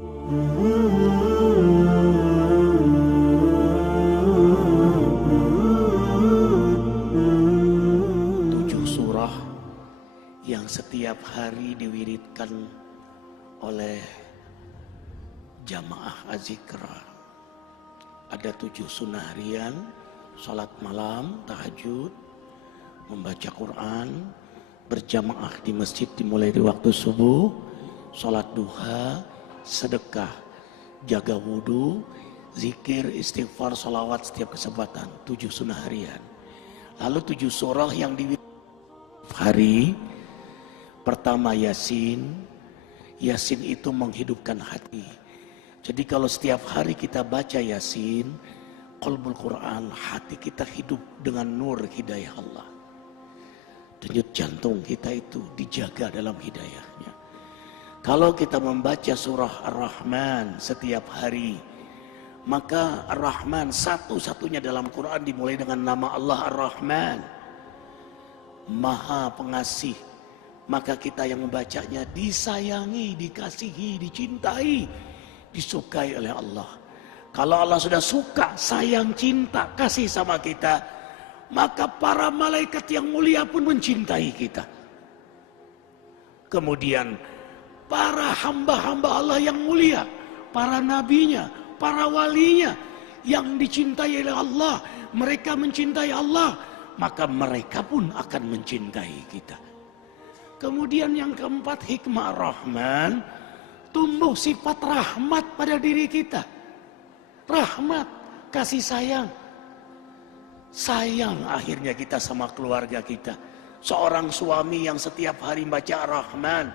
Tujuh surah yang setiap hari diwiridkan oleh jamaah azikra. Ada 7 sunnah harian, salat malam, tahajud, membaca Quran, berjamaah di masjid dimulai di waktu subuh, salat duha, sedekah, jaga wudhu, zikir, istighfar, salawat setiap kesempatan. 7 sunnah harian. Lalu 7 surah yang di hari pertama Yasin. Yasin itu menghidupkan hati. Jadi kalau setiap hari kita baca Yasin, qalbul Quran, hati kita hidup dengan nur hidayah Allah. Denyut jantung kita itu dijaga dalam hidayahnya. Kalau kita membaca surah Ar-Rahman setiap hari, maka Ar-Rahman satu-satunya dalam Quran dimulai dengan nama Allah Ar-Rahman, Maha Pengasih. Maka kita yang membacanya disayangi, dikasihi, dicintai, disukai oleh Allah. Kalau Allah sudah suka, sayang, cinta, kasih sama kita, maka para malaikat yang mulia pun mencintai kita. Kemudian para hamba-hamba Allah yang mulia, para nabinya, para walinya yang dicintai oleh Allah, mereka mencintai Allah, maka mereka pun akan mencintai kita. Kemudian yang keempat, hikmah Rahman, tumbuh sifat rahmat pada diri kita. Rahmat, kasih sayang. Sayang akhirnya kita sama keluarga kita. Seorang suami yang setiap hari baca Ar-Rahman,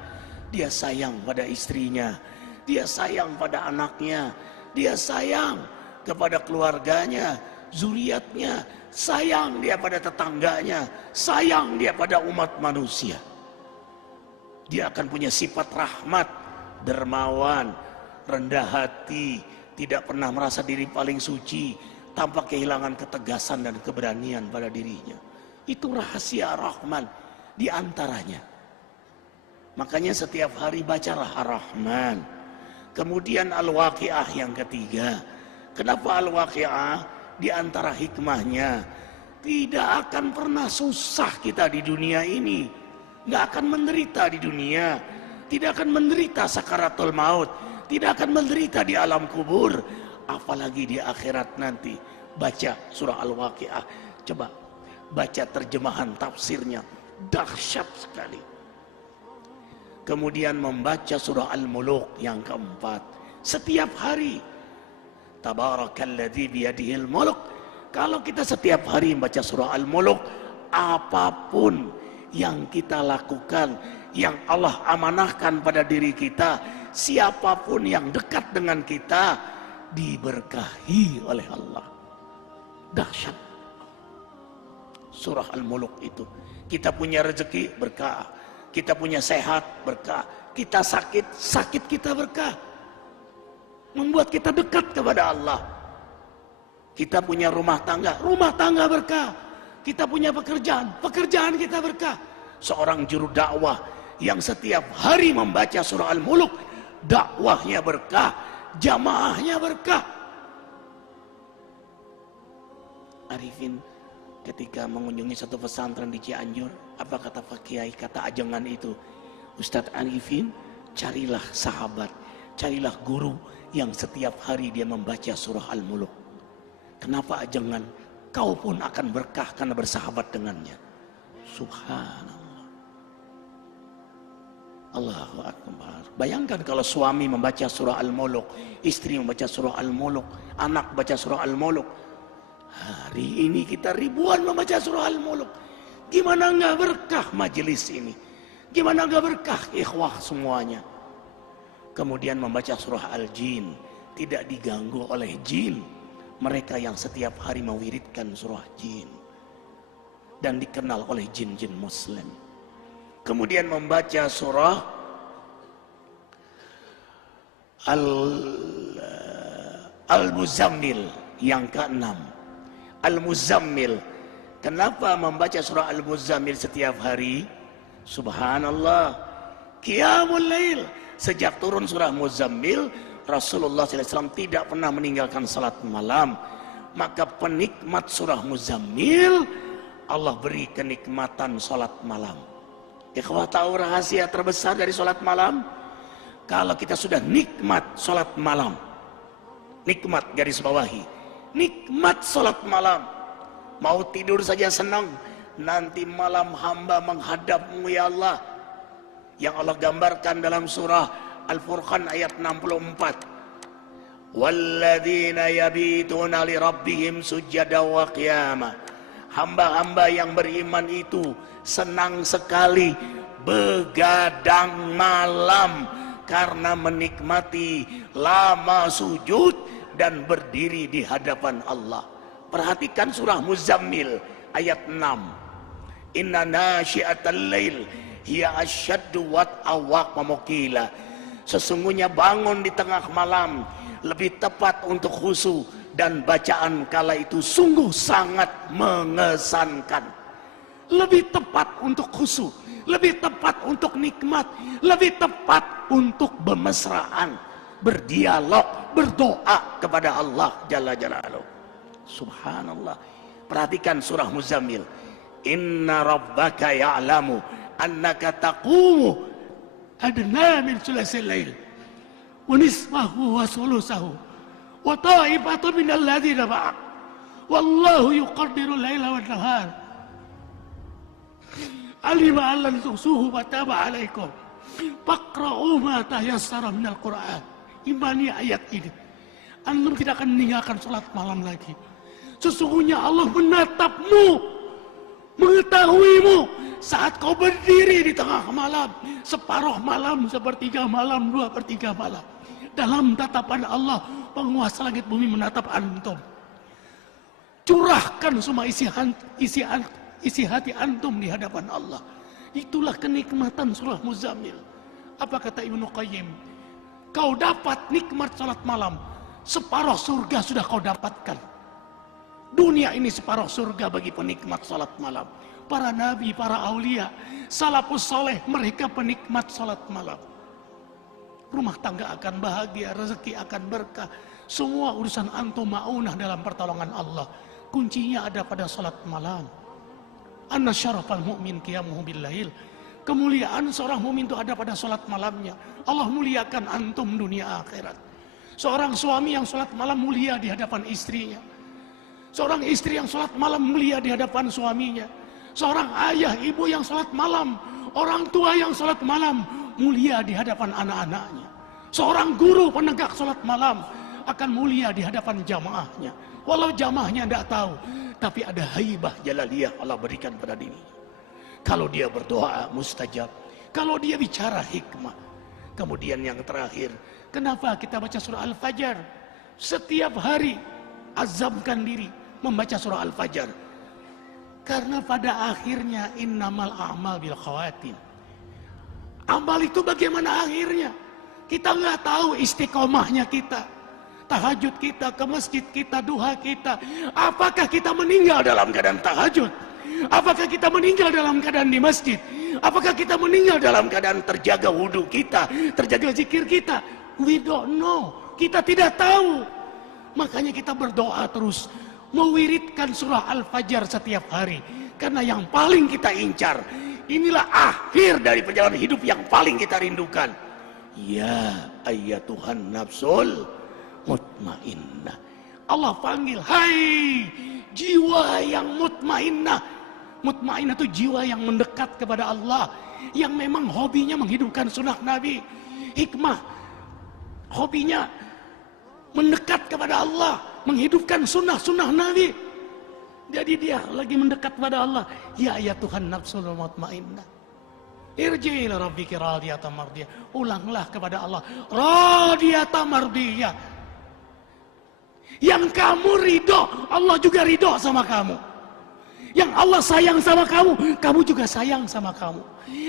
dia sayang pada istrinya, dia sayang pada anaknya, dia sayang kepada keluarganya, zuriatnya, sayang dia pada tetangganya, sayang dia pada umat manusia. Dia akan punya sifat rahmat, dermawan, rendah hati, tidak pernah merasa diri paling suci, tanpa kehilangan ketegasan dan keberanian pada dirinya. Itu rahasia Ar-Rahman di antaranya. Makanya setiap hari bacalah Ar-Rahman. Kemudian Al-Waqi'ah yang ketiga. Kenapa Al-Waqi'ah? Di antara hikmahnya, tidak akan pernah susah kita di dunia ini. Nggak akan menderita di dunia. Tidak akan menderita sakaratul maut. Tidak akan menderita di alam kubur. Apalagi di akhirat nanti. Baca surah Al-Waqi'ah. Coba baca terjemahan tafsirnya. Dahsyat sekali. Kemudian membaca surah Al-Muluk yang keempat. Setiap hari. Tabarakalladzi biyadihil muluk. Kalau kita setiap hari membaca surah Al-Muluk, apapun yang kita lakukan, yang Allah amanahkan pada diri kita, siapapun yang dekat dengan kita, diberkahi oleh Allah. Dahsyat. Surah Al-Muluk itu. Kita punya rezeki, berkah. Kita punya sehat, berkah. Kita sakit, sakit kita berkah. Membuat kita dekat kepada Allah. Kita punya rumah tangga berkah. Kita punya pekerjaan, pekerjaan kita berkah. Seorang juru dakwah yang setiap hari membaca surah Al-Muluk, dakwahnya berkah, jamaahnya berkah. Arifin ketika mengunjungi satu pesantren di Cianjur, apa kata Pak Kiai, kata ajengan itu, Ustadz Arifin, carilah sahabat, carilah guru yang setiap hari dia membaca surah Al-Muluk. Kenapa ajengan? Kau pun akan berkah karena bersahabat dengannya. Subhanallah. Allahu Akbar. Bayangkan kalau suami membaca surah Al-Muluk, istri membaca surah Al-Muluk, anak baca surah Al-Muluk. Hari ini kita ribuan membaca surah Al-Muluk. Gimana enggak berkah majelis ini? Gimana enggak berkah ikhwah semuanya? Kemudian membaca surah Al-Jin, tidak diganggu oleh jin. Mereka yang setiap hari mewiridkan surah jin dan dikenal oleh jin-jin muslim. Kemudian membaca surah Al-Muzammil yang ke-6. Al-Muzammil. Kenapa membaca surah Al-Muzammil setiap hari? Subhanallah. Qiyamul Lail. Sejak turun surah Muzammil, Rasulullah SAW tidak pernah meninggalkan salat malam. Maka penikmat surah Muzammil, Allah beri kenikmatan salat malam. Ikhwah, tahu rahasia terbesar dari salat malam? Kalau kita sudah nikmat salat malam, nikmat garis bawahi, nikmat salat malam, mau tidur saja senang, nanti malam hamba menghadapmu ya Allah. Yang Allah gambarkan dalam surah Al-Furqan ayat 64. Walladzina yabituna li rabbihim sujada wa qiyama. Hamba-hamba yang beriman itu senang sekali begadang malam karena menikmati lama sujud dan berdiri di hadapan Allah. Perhatikan surah Muzammil ayat 6. Inna nasyi'atal lail hiya asyaddu wat'awa wa muqila. Sesungguhnya bangun di tengah malam lebih tepat untuk khusyuk dan bacaan kala itu sungguh sangat mengesankan. Lebih tepat untuk khusyuk, lebih tepat untuk nikmat, lebih tepat untuk bermesraan, berdialog, berdoa kepada Allah Jalla Jalaluhu. Subhanallah. Perhatikan surah Muzammil. Inna rabbaka ya'lamu annaka taqumu adna min sulasil lail wa nisfahu wa sulusahu wa ta'ifatu min alladhina ma'ak wallahu yuqaddiru laila wa nahar alima an lan tuhsuhu wa taba alaikum faqra'u ma tayassara minal Qur'an. Imani ayat ini. Antum tidak akan meninggalkan salat malam lagi. Sesungguhnya Allah menatapmu, mengetahuimu saat kau berdiri di tengah malam, separuh malam, sepertiga malam, 2/3 malam. Dalam tatapan Allah, penguasa langit bumi menatap antum. Curahkan semua isi hati antum di hadapan Allah. Itulah kenikmatan surah Muzammil. Apa kata Ibnu Qayyim? Kau dapat nikmat salat malam, separuh surga sudah kau dapatkan. Dunia ini separuh surga bagi penikmat salat malam. Para nabi, para aulia, salafus soleh, mereka penikmat salat malam. Rumah tangga akan bahagia, rezeki akan berkah. Semua urusan antum ma'unah dalam pertolongan Allah. Kuncinya ada pada salat malam. Anna syarafal mu'min qiyamuhu bil-lail. Kemuliaan seorang mukmin itu ada pada salat malamnya. Allah muliakan antum dunia akhirat. Seorang suami yang salat malam mulia di hadapan istrinya. Seorang istri yang salat malam mulia di hadapan suaminya. Seorang ayah, ibu yang salat malam, orang tua yang salat malam mulia di hadapan anak-anaknya. Seorang guru penegak salat malam akan mulia di hadapan jamaahnya. Walau jamaahnya tidak tahu, tapi ada haibah jalaliyah Allah berikan pada dirinya. Kalau dia berdoa mustajab, kalau dia bicara hikmah. Kemudian yang terakhir, kenapa kita baca surah Al-Fajr? Setiap hari azamkan diri membaca surah Al-Fajr. Karena pada akhirnya innamal a'mal bil khawatim. Amal itu bagaimana akhirnya? Kita nggak tahu istiqomahnya kita. Tahajud kita, ke masjid kita, duha kita. Apakah kita meninggal dalam keadaan tahajud? Apakah kita meninggal dalam keadaan di masjid? Apakah kita meninggal dalam keadaan terjaga wudhu kita, terjaga zikir kita? We don't know. Kita tidak tahu. Makanya kita berdoa terus, mewiridkan surah Al-Fajr setiap hari. Karena yang paling kita incar, inilah akhir dari perjalanan hidup yang paling kita rindukan. Ya ayyatuhan nafsul mutmainnah. Allah panggil, hai jiwa yang mutmainnah. Mutmainnah itu jiwa yang mendekat kepada Allah, yang memang hobinya menghidupkan sunnah Nabi. Hikmah, hobinya mendekat kepada Allah, menghidupkan sunnah-sunnah Nabi. Jadi dia lagi mendekat kepada Allah. Ya Tuhan nafsul mutmainnah, irji ila rabbiki radiyatan mardiyah. Ulanglah kepada Allah, radiyatan mardiyah. Yang kamu ridho, Allah juga ridho sama kamu. Yang Allah sayang sama kamu, kamu juga sayang sama kamu.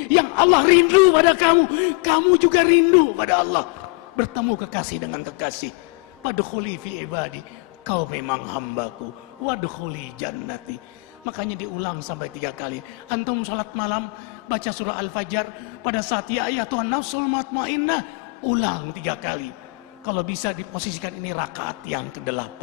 Yang Allah rindu pada kamu, kamu juga rindu pada Allah. Bertemu kekasih dengan kekasih. Padkhuli fi ibadi, kau memang hambaku. Wadkhuli jannati, Makanya diulang sampai 3 kali. Antum sholat malam, baca surah Al-Fajr, pada saat ya Tuhan nafsul mutmainnah, ulang 3 kali. Kalau bisa diposisikan ini rakaat yang ke-8.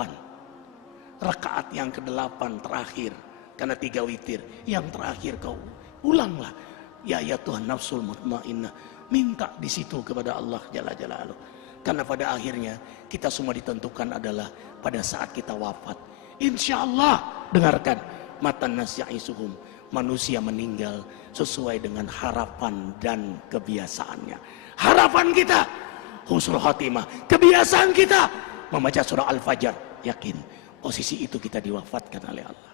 Rakaat yang ke-8 terakhir. Karena 3 witir. Yang terakhir kau ulanglah. Ya Tuhan nafsul mutmainnah. Minta di situ kepada Allah Jalla Jalaluh. Karena pada akhirnya kita semua ditentukan adalah pada saat kita wafat. Insya Allah, dengarkan, matan nas ya'isuhum, manusia meninggal sesuai dengan harapan dan kebiasaannya. Harapan kita husnul khotimah, kebiasaan kita membaca surah Al-Fajr. Yakin posisi itu kita diwafatkan oleh Allah.